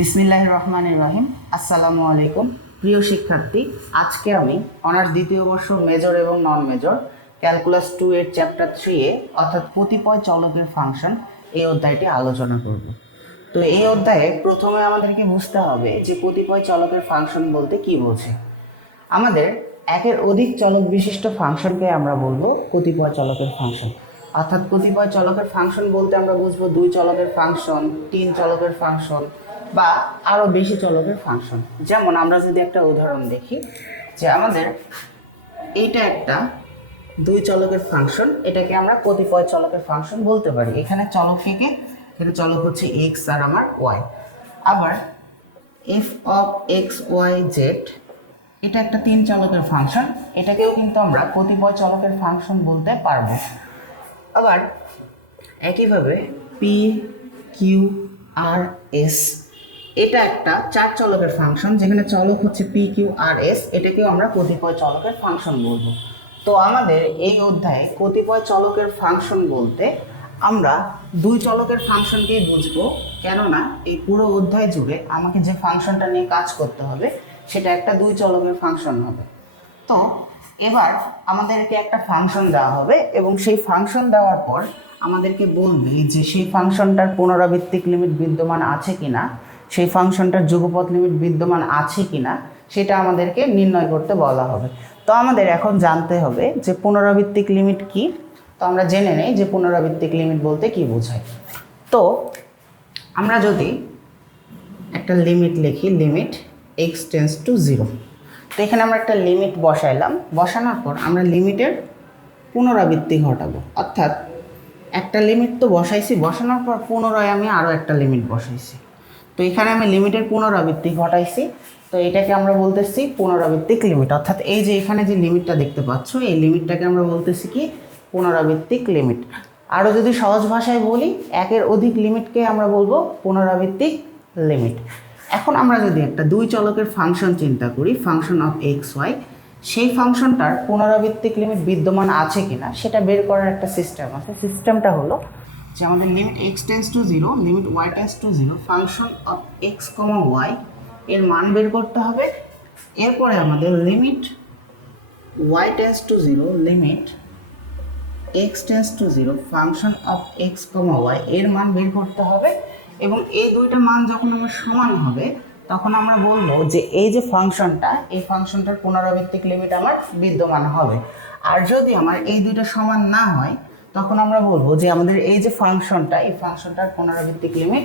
বিসমিল্লাহির রহমানির রহিম। আসসালামু আলাইকুম প্রিয় শিক্ষার্থী, আজকে আমি অনার্স দ্বিতীয় বর্ষ মেজর এবং নন মেজর ক্যালকুলাস 2 এর চ্যাপ্টার 3 এ অর্থাৎ কতিপয় চলকের ফাংশন এই অধ্যায়টি আলোচনা করব। তো এই অধ্যায়ে প্রথমে আমাদেরকে বুঝতে হবে যে কতিপয় চলকের ফাংশন বলতে কি বোঝে। আমাদের একের অধিক চলক বিশিষ্ট ফাংশনকে আমরা বলবো কতিপয় চলকের ফাংশন। অর্থাৎ কতিপয় চলকের ফাংশন বলতে আমরা বুঝবো 2 চলকের ফাংশন, 3 চলকের ফাংশন বা আরও বেশি চলকের ফাংশন। যেমন আমরা যদি একটা উদাহরণ দেখি যে আমাদের এইটা একটা 2 চলকের ফাংশন, এটাকে আমরা কতিপয় চলকের ফাংশন বলতে পারি। এখানে চলক কি, এখানে চলক হচ্ছে এক্স আর আমার ওয়াই। আবার F of X Y Z, এটা একটা 3 চলকের ফাংশন, এটাকেও কিন্তু আমরা কতিপয় চলকের ফাংশন বলতে পারবো। আবার একইভাবে পি কিউ আর এস, এটা একটা 4 চলকের ফাংশন, যেখানে চলক হচ্ছে পি কিউ আর এস, এটাকেও আমরা কতিপয় চলকের ফাংশন বলবো। তো আমাদের এই অধ্যায়ে কতিপয় চলকের ফাংশন বলতে আমরা 2 চলকের ফাংশনকেই বুঝবো, কেননা এই পুরো অধ্যায় জুড়ে আমাকে যে ফাংশনটা নিয়ে কাজ করতে হবে সেটা একটা 2 চলকের ফাংশন হবে। তো এবার আমাদেরকে একটা ফাংশন দেওয়া হবে এবং সেই ফাংশন দেওয়ার পর আমাদেরকে বলবে যে সেই ফাংশনটার পুনরাবৃত্তিক লিমিট বিদ্যমান আছে কিনা, সেই ফাংশনটার যুগপৎ লিমিট বিদ্যমান আছে কিনা সেটা আমাদেরকে নির্ণয় করতে বলা হবে। তো আমাদের এখন জানতে হবে যে পুনরাবৃত্তিক লিমিট কি। তো আমরা জেনে নেই যে পুনরাবৃত্তিক লিমিট বলতে কি বোঝায়। তো আমরা যদি একটা লিমিট লিখি, লিমিট এক্স টেন্স টু 0, তো এখানে আমরা একটা লিমিট বসাইলাম, বসানোর পর আমরা লিমিটের পুনরাবৃত্তি ঘটাবো। অর্থাৎ একটা লিমিট তো বসাইছি, বসানোর পর পুনরায় আমি আরও একটা লিমিট বসাইছি। তো এখানে আমি লিমিটের পুনরাবৃত্তি ঘটাইছি, তো এটাকে আমরা বলতেছি পুনরাবৃত্তিক লিমিট। অর্থাৎ এই যে এখানে যে লিমিটটা দেখতে পাচ্ছ, এই লিমিটটাকে আমরা বলতেছি কি, পুনরাবৃত্তিক লিমিট। আরও যদি সহজ ভাষায় বলি, একের অধিক লিমিটকে আমরা বলবো পুনরাবৃত্তিক লিমিট। এখন আমরা যদি একটা 2 চলকের ফাংশন চিন্তা করি, ফাংশন অফ এক্স ওয়াই, সেই ফাংশনটার পুনরাবৃত্তিক লিমিট বিদ্যমান আছে কিনা সেটা বের করার একটা সিস্টেম আছে। সিস্টেমটা হলো যে আমাদের limit x tends to 0, limit Y tends to 0, function of x comma Y এর মান বের করতে হবে। এরপরে আমাদের limit Y tends to 0, limit x tends to 0, function of x comma Y এর মান বের করতে হবে। এবং এই দুইটা মান যখন আমার সমান হবে তখন আমরা বলবো যে এই যে ফাংশনটা, এই ফাংশনটার পুনরাবৃত্তিক লিমিট আমার বিদ্যমান হবে। আর যদি আমার এই দুইটা সমান না হয় তখন আমরা বলবো যে আমাদের এই যে ফাংশনটা, এই ফাংশনটার পুনরাবৃত্তিক লিমিট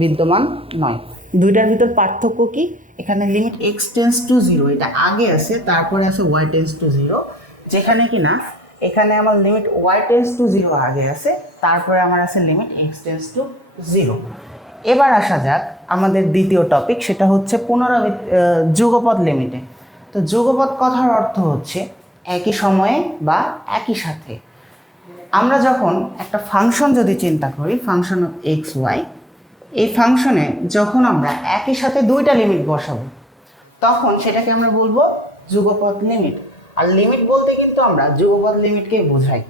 বিদ্যমান নয়। দুইটার ভিতর পার্থক্য কি, এখানে লিমিট এক্স টেন্স টু 0 এটা আগে আছে, তারপরে আছে ওয়াই টেন্স টু 0, যেখানে কিনা এখানে আমার লিমিট ওয়াই টেন্স টু 0 আগে আছে, তারপরে আমার আছে লিমিট এক্স টেন্স টু 0। এবার আসা যাক আমাদের দ্বিতীয় টপিক, সেটা হচ্ছে যুগপৎ লিমিটে। তো যুগপৎ কথার অর্থ হচ্ছে একই সময়ে বা একই সাথে। আমরা যখন একটা ফাংশন যদি চিন্তা করি, ফাংশন অফ এক্স ওয়াই, এই ফাংশনে যখন আমরা একই সাথে 2টা লিমিট বসাবো তখন সেটাকে আমরা বলবো যুগপৎ লিমিট। আর লিমিট বলতে কিন্তু আমরা যুগপৎ লিমিটকে বোঝাই।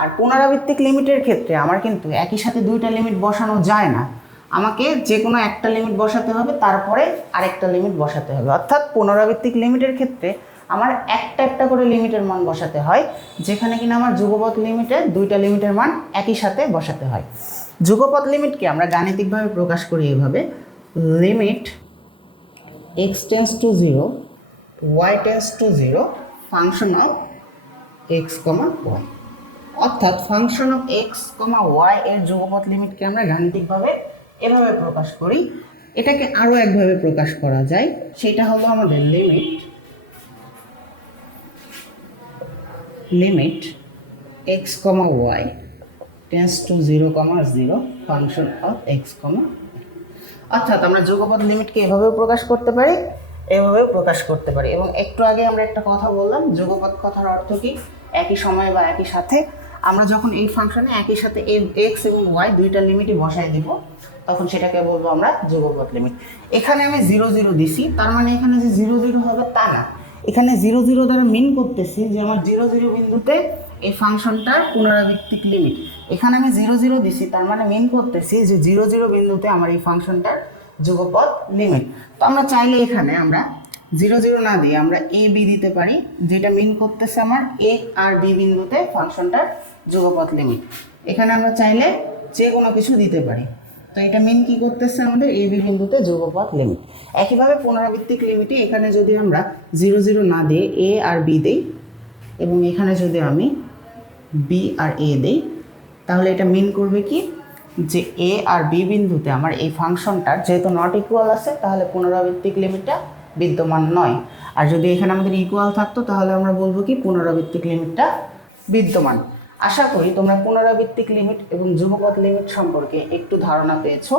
আর পুনরাবৃত্তিক লিমিটের ক্ষেত্রে আমার কিন্তু একই সাথে 2টা লিমিট বসানো যায় না, আমাকে যে কোনো একটা লিমিট বসাতে হবে, তারপরে আরেকটা লিমিট বসাতে হবে। অর্থাৎ পুনরাবৃত্তিক লিমিটের ক্ষেত্রে আমার একটা একটা করে লিমিটের মান বসাতে হয়, যেখানে কিনা আমার যুগপৎ লিমিটে 2টা লিমিটের মান একই সাথে বসাতে হয়। যুগপৎ লিমিটকে আমরা গাণিতিকভাবে প্রকাশ করি এভাবে, limit x tends to 0, y tends to 0, function of x comma y. অর্থাৎ function of x comma Y এর যুগপৎ লিমিটকে আমরা গাণিতিকভাবে এভাবে প্রকাশ করি। এটাকে আরও একভাবে প্রকাশ করা যায়, সেটা হলো আমাদের limit x comma y tends to 0, 0, function of x comma. অর্থাৎ আমরা যুগপৎ লিমিটকে এভাবেও প্রকাশ করতে পারি, এভাবেও প্রকাশ করতে পারি। এবং একটু আগে আমরা একটা কথা বললাম, যুগপৎ কথার অর্থ কি, একই সময়ে বা একই সাথে। আমরা যখন এই ফাংশনে একই সাথে এক্স এবং ওয়াই 2টা লিমিটই বসাই দিব তখন সেটাকে বলবো আমরা যুগপৎ লিমিট। এখানে আমি 0, 0 দিছি, তার মানে এখানে যে 0, 0 হবে তা না। এখানে 0, 0 দ্বারা মিন করতেছি যে আমার 0, 0 বিন্দুতে এই ফাংশনটার পুনরাবৃত্তিক লিমিট। এখানে আমি 0, 0 দিছি, তার মানে মিন করতেছি যে 0, 0 বিন্দুতে আমার এই ফাংশনটার যুগপৎ লিমিট। তো আমরা চাইলে এখানে আমরা 0 0 না দিয়ে আমরা এ বি দিতে পারি, যেটা মিন করতেছে আমার এ আর বি বিন্দুতে ফাংশনটার যুগপৎ লিমিট। এখানে আমরা চাইলে যে কোনো কিছু দিতে পারি। তো এটা মিন কি করতেছে আমাদের এ বি বিন্দুতে যুগপৎ লিমিট। একইভাবে পুনরাবৃত্তিক লিমিটে এখানে যদি আমরা 0 0 না দিয়ে এ আর বি দেই এবং এখানে যদি আমি বি আর এ দেই, তাহলে এটা মিন করবে কি যে এ আর বি বিন্দুতে আমার এই ফাংশনটার যেহেতু নট ইকুয়াল আছে, তাহলে পুনরাবৃত্তিক লিমিটটা বিদ্যমান নয়। আর যদি এখানে আমাদের ইকুয়াল থাকতো তাহলে আমরা বলবো কি পুনরাবৃত্তিক লিমিটটা বিদ্যমান। আশা করি তোমরা পুনরাবৃত্তিক লিমিট এবং যুগপৎ লিমিট সম্পর্কে একটু ধারণা পেয়েছো।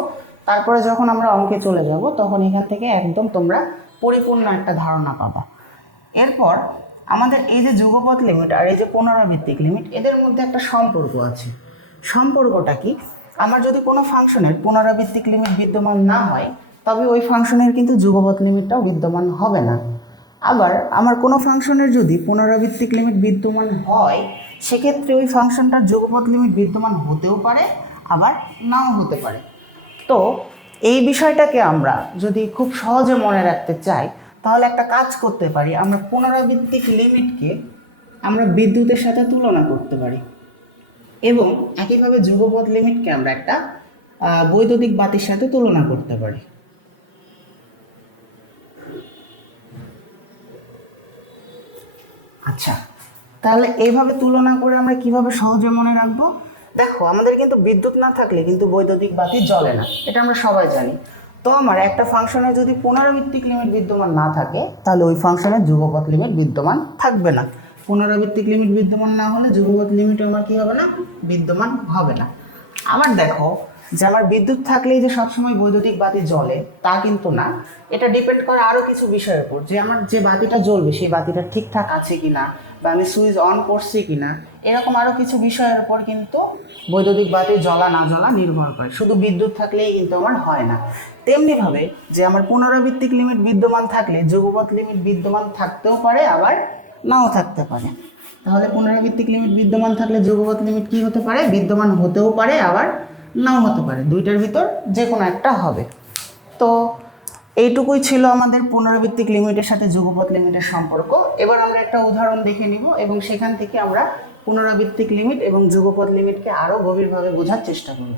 তারপরে যখন আমরা অঙ্কে চলে যাব তখন এখান থেকে একদম তোমরা পরিপূর্ণ একটা ধারণা পাবা। এরপর আমাদের এই যে যুগপৎ লিমিট আর এই যে পুনরাবৃত্তিক লিমিট, এদের মধ্যে একটা সম্পর্ক আছে। সম্পর্কটা কি? আমার যদি কোনো ফাংশনের পুনরাবৃত্তিক লিমিট বিদ্যমান না হয়, তবে ওই ফাংশনের কিন্তু যুগপৎ লিমিটটাও বিদ্যমান হবে না। আবার আমার কোনো ফাংশনের যদি পুনরাবৃত্তিক লিমিট বিদ্যমান হয়, সেক্ষেত্রে ওই ফাংশনটার যুগপৎ লিমিট বিদ্যমান হতেও পারে, আবার নাও হতে পারে। তো এই বিষয়টাকে আমরা যদি খুব সহজে মনে রাখতে চাই, তাহলে একটা কাজ করতে পারি, আমরা পুনরাবৃত্তিক লিমিটকে আমরা বিদ্যুতের সাথে তুলনা করতে পারি এবং একইভাবে যুগপৎ লিমিটকে আমরা একটা বৈদ্যুতিক বাতির সাথে তুলনা করতে পারি। আচ্ছা, তাহলে এইভাবে তুলনা করে আমরা কিভাবে সহজে মনে রাখবো? দেখো, আমাদের কিন্তু বিদ্যুৎ না থাকলে কিন্তু বৈদ্যুতিক বাতি জ্বলে না, এটা আমরা সবাই জানি। তো আমার একটা ফাংশনে যদি পুনরাবৃত্তিক লিমিট বিদ্যমান না থাকে, তাহলে ওই ফাংশনের যুগপৎ লিমিট বিদ্যমান থাকবে না। পুনরাবৃত্তিক লিমিট বিদ্যমান না হলে যুগপৎ লিমিট আমার কি হবে না? বিদ্যমান হবে না। আবার দেখো যে আমার বিদ্যুৎ থাকলেই যে সবসময় বৈদ্যুতিক বাতি জ্বলে তা কিন্তু না। এটা ডিপেন্ড করে আরও কিছু বিষয়ের উপর, যে আমার যে বাতিটা জ্বলবে সেই বাতিটা ঠিকঠাক আছে কিনা, বা আমি সুইচ অন করছি কিনা, এরকম আরও কিছু বিষয়ের উপর কিন্তু বৈদ্যুতিক বাতি জ্বলা না জ্বলা নির্ভর করে। শুধু বিদ্যুৎ থাকলেই কিন্তু আমার হয় না। তেমনিভাবে যে আমার পুনরাবৃত্তিক লিমিট বিদ্যমান থাকলে যুগপৎ লিমিট বিদ্যমান থাকতেও পারে, আবার নাও থাকতে পারে। তাহলে পুনরাবৃত্তিক লিমিট বিদ্যমান থাকলে যুগপৎ লিমিট কি হতে পারে? বিদ্যমান হতেও পারে, আবার নাও হতে পারে। দুইটার ভিতর যে কোনো একটা হবে। তো এইটুকুই ছিল আমাদের পুনরাবৃত্তিক লিমিটের সাথে যুগপৎ লিমিটের সম্পর্ক। এবার আমরা একটা উদাহরণ দেখে নিব এবং সেখান থেকে আমরা পুনরাবৃত্তিক লিমিট এবং যুগপৎ লিমিটকে আরও গভীরভাবে বোঝার চেষ্টা করব।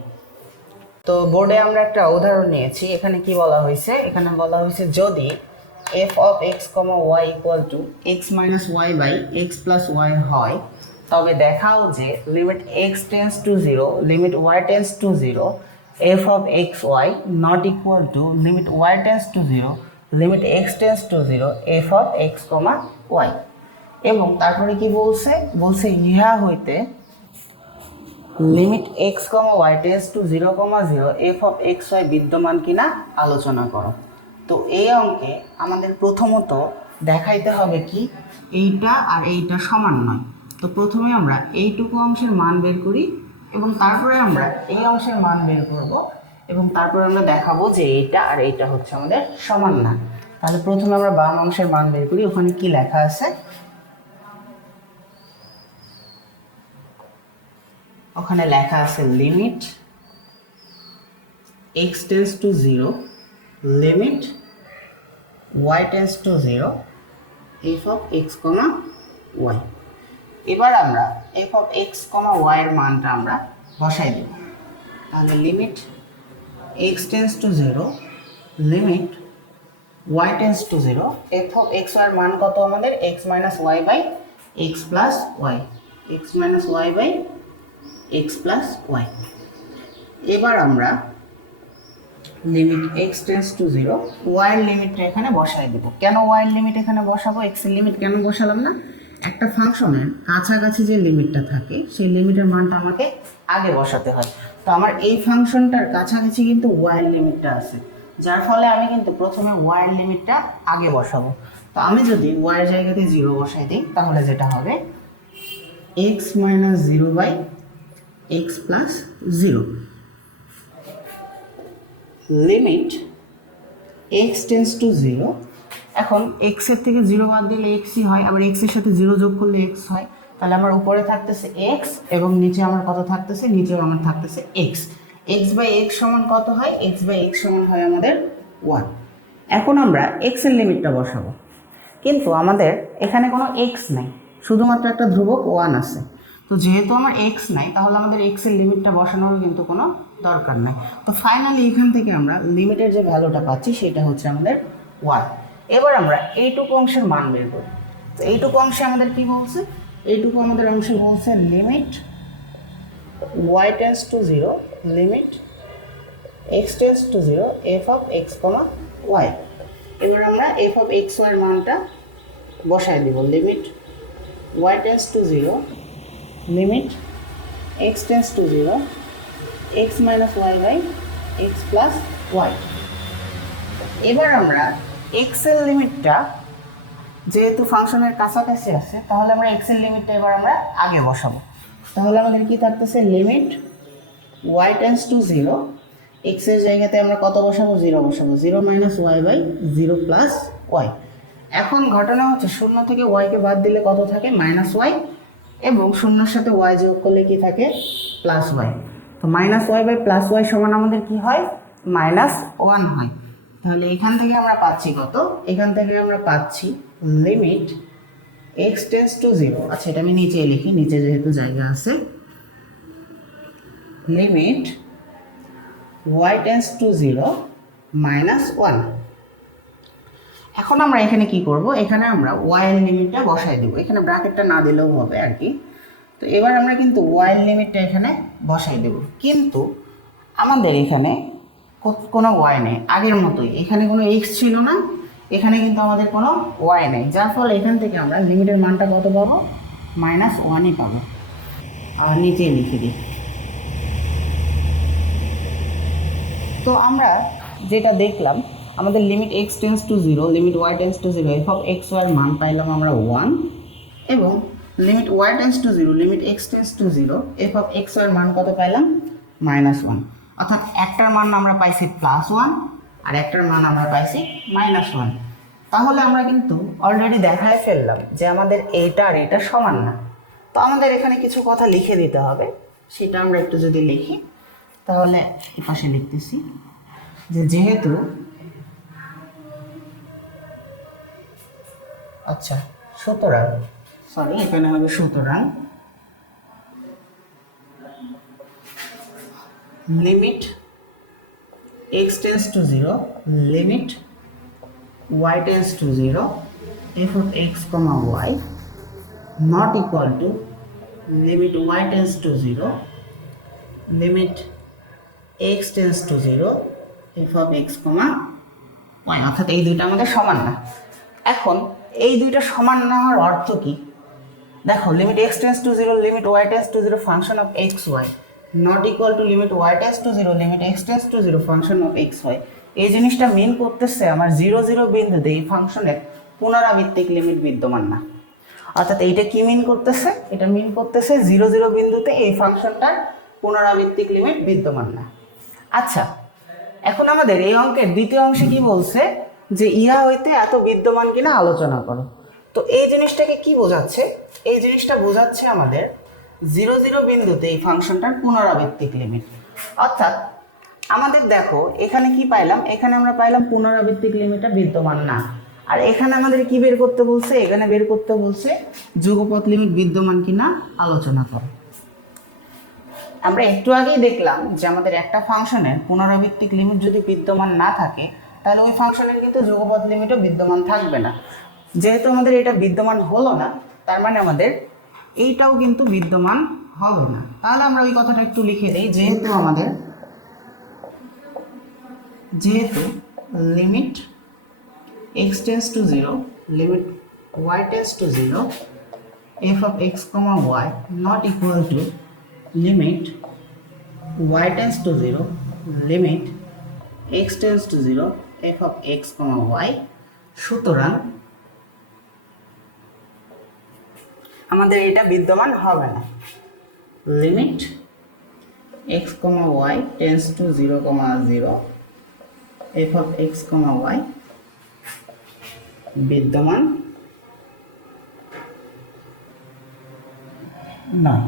তো বোর্ডে আমরা একটা উদাহরণ নিয়েছি। এখানে কি বলা হয়েছে? এখানে বলা হয়েছে যদি f of x, y equal to x minus y by x plus y হয়, তবে দেখাও যে limit x tense to 0, limit y tense to 0, f of x y not equal to limit y tense to 0, limit x tense to 0, f of x, y। এবং তারপরে কি বলছে? বলছে ইহা হইতে limit x, y tense to 0, 0, f of x, y বিদ্যমান কিনা আলোচনা করো। তো এই অঙ্কে আমাদের প্রথমত দেখাইতে হবে কি এইটা আর এইটা সমান নয়। তো প্রথমে আমরা এইটুকু অংশের মান বের করি এবং তারপরে আমরা এই অংশের মান বের করব এবং তারপরে আমরা দেখাবো যে এইটা আর এইটা হচ্ছে আমাদের সমান না। তাহলে প্রথমে আমরা বাম অংশের মান বের করি। ওখানে কি লেখা আছে? ওখানে লেখা আছে limit x tense to 0, limit y tense to 0, f of x, y। এবার আমরা f of x, y এর মানটা আমরা বসাই দেব। তাহলে limit x tense to 0, limit y tense to 0, f of x, y এর মান কত আমাদের? x minus y by x plus y, x minus y by x plus y। এবার আমরা limit x tense to 0, y এর লিমিটটা এখানে বসাই দেব। কেন y এর লিমিট এখানে বসাবো? x এর লিমিট কেন বসালাম না? একটা ফাংশনের কাছাকাছি যে লিমিটটা থাকে সেই লিমিটের মানটা আমাকে আগে বসাতে হয়। তো আমার এই ফাংশনটার কাছাকাছি কিন্তু y এর লিমিটটা আছে, যার ফলে আমি কিন্তু প্রথমে y এর লিমিটটা আগে বসাবো। তো আমি যদি y এর জায়গাতে 0 বসাই দিই, তাহলে যেটা হবে x minus 0 by x plus 0, limit x tense to 0। এখন x এর থেকে 0 বাদ দিলে xই হয়, আবার x এর সাথে 0 যোগ করলে x হয়। তাহলে আমার উপরে থাকতেছে x এবং নিচে আমার কত থাকতেছে? নিচেও আমার থাকতেছে x। এক্স বাই এক্স সমান কত হয়? এক্স বাই এক্স সমান হয় আমাদের 1। এখন আমরা এক্স এর লিমিটটা বসাবো, কিন্তু আমাদের এখানে কোনো এক্স নাই, শুধুমাত্র একটা ধ্রুবক 1 আছে। তো যেহেতু আমার এক্স নাই, তাহলে আমাদের এক্স এর লিমিটটা বসানোর কিন্তু কোনো দরকার নাই। তো ফাইনালি এখান থেকে আমরা লিমিটের যে ভ্যালুটা পাচ্ছি সেটা হচ্ছে আমাদের 1। এবার আমরা এইটুকু অংশের মান বের করি। তো এইটুকু অংশে আমাদের কি বলছে? এইটুকু আমাদের অংশে বলছে limit y tends to 0, limit x tends to 0 f of x, y। এবার আমরা f অফ x y এর মানটা বসায় দিব। Limit y tends to 0, limit x tends to 0 x minus y by x plus y। এবার আমরা x এর লিমিটটা যেহেতু ফাংশনের কাছাকাছি আছে, তাহলে আমরা x এর লিমিটটা এবার আমরা আগে বসাবো। তাহলে আমাদের কি থাকতেছে? Limit y tends to 0, x এর জায়গাতে আমরা কত বসাবো? 0 বসাবো। 0 minus y by 0 plus y। এখন ঘটনা হচ্ছে 0 থেকে y কে বাদ দিলে কত থাকে? মাইনাস y, এবং 0-এর সাথে y যোগ করলে কি থাকে? Plus y। তো minus y by plus y সমান আমাদের কি হয়? মাইনাস 1 হয়। তাহলে এখান থেকে আমরা পাচ্ছি কত? এখান থেকে আমরা পাচ্ছি লিমিট x টেন্ডস টু 0। আচ্ছা, এটা আমি নিচে লিখি, নিচে যেহেতু জায়গা আছে। Limit y tends to 0 minus 1। এখন আমরা এখানে কি করব? এখানে আমরা y এর লিমিটটা বসাই দেব, এখানে ব্র্যাকেটটা না দিলেও হবে আর কি। তো এবার আমরা কিন্তু y এর লিমিটটা এখানে বসাই দেব, কিন্তু আমাদের এখানে কোনো y নেই, আগের মতোই। এখানে কোনো x ছিল না, এখানে কিন্তু আমাদের কোনো y নেই, যার ফলে এখান থেকে আমরা লিমিটের মানটা কত পাবো? মাইনাস 1ই পাবো। আর নিচে লিখে দিই। তো আমরা যেটা দেখলাম, আমাদের limit x tends to 0, limit y tends to 0 f of x y এর মান পাইলাম আমরা 1, এবং limit y tends to 0, limit x tends to 0 f of x y এর মান কত পাইলাম? মাইনাস 1। অর্থাৎ একটার মান আমরা পাইছি প্লাস 1, আর একটার মান আমরা পাইছি মাইনাস 1। তাহলে আমরা কিন্তু অলরেডি দেখায় ফেললাম যে আমাদের এইটা আর এটা সমান না। তো আমাদের এখানে কিছু কথা লিখে দিতে হবে, সেটা আমরা একটু যদি লিখি, তাহলে এই পাশে লিখতেছি যে যেহেতু, আচ্ছা সুতরাং, সরি এখানে হবে সুতরাং limit x tends to 0, limit y tends to 0 f of x, y not equal to limit y tends to 0, limit x tends to 0 f of x, y। অর্থাৎ এই দুইটা আমাদের সমান না। এখন এই দুইটা সমান না হওয়ার অর্থ কি? দেখো, limit x tends to 0, limit y tends to 0 function of x, y not equal to limit y tends to 0, limit x tends to 0 function of x, y। এই জিনিসটা মিন করতেছে আমার 0 0 বিন্দুতে এই ফাংশনের পুনরাবৃত্তিক লিমিট বিদ্যমান না। অর্থাৎ এইটা কি মিন করতেছে? এটা মিন করতেছে 0 0 বিন্দুতে এই ফাংশনটার পুনরাবৃত্তিক লিমিট বিদ্যমান না। আচ্ছা, এখন আমাদের এই অঙ্কের দ্বিতীয় অংশে কি বলছে? যে ইহা হইতে এত বিদ্যমান কিনা আলোচনা করো। তো এই জিনিসটাকে কি বোঝাচ্ছে? এই জিনিসটা বোঝাচ্ছে আমাদের 0 0 বিন্দুতে এই ফাংশনটার পুনরাবৃত্তিক লিমিট। অর্থাৎ আমাদের দেখো এখানে কি পাইলাম? এখানে আমরা পাইলাম পুনরাবৃত্তিক লিমিটটা বিদ্যমান না। আর এখানে আমাদের কি বের করতে বলছে? এখানে বের করতে বলছে যুগপৎ লিমিট বিদ্যমান কিনা আলোচনা করো। আমরা একটু আগেই দেখলাম যে আমাদের একটা ফাংশনের পুনরাবৃত্তিক লিমিট যদি বিদ্যমান না থাকে, তাহলে ওই ফাংশনের কিন্তু যুগপৎ লিমিটও বিদ্যমান থাকবে না। যেহেতু আমাদের এটা বিদ্যমান হলো না, তার মানে আমাদের এইটাও কিন্তু বিদ্যমান হবে না। তাহলে আমরা ওই কথাটা একটু লিখে দিই। যেহেতু limit x tends to 0, limit y tends to 0 f of x, y not equal to limit y tends to 0, limit x tends to 0 f of x, y। সুতরাং আমাদের এটা বিদ্যমান হবে না। Limit x, y tends to 0, 0 f of x, y বিদ্যমান নয়।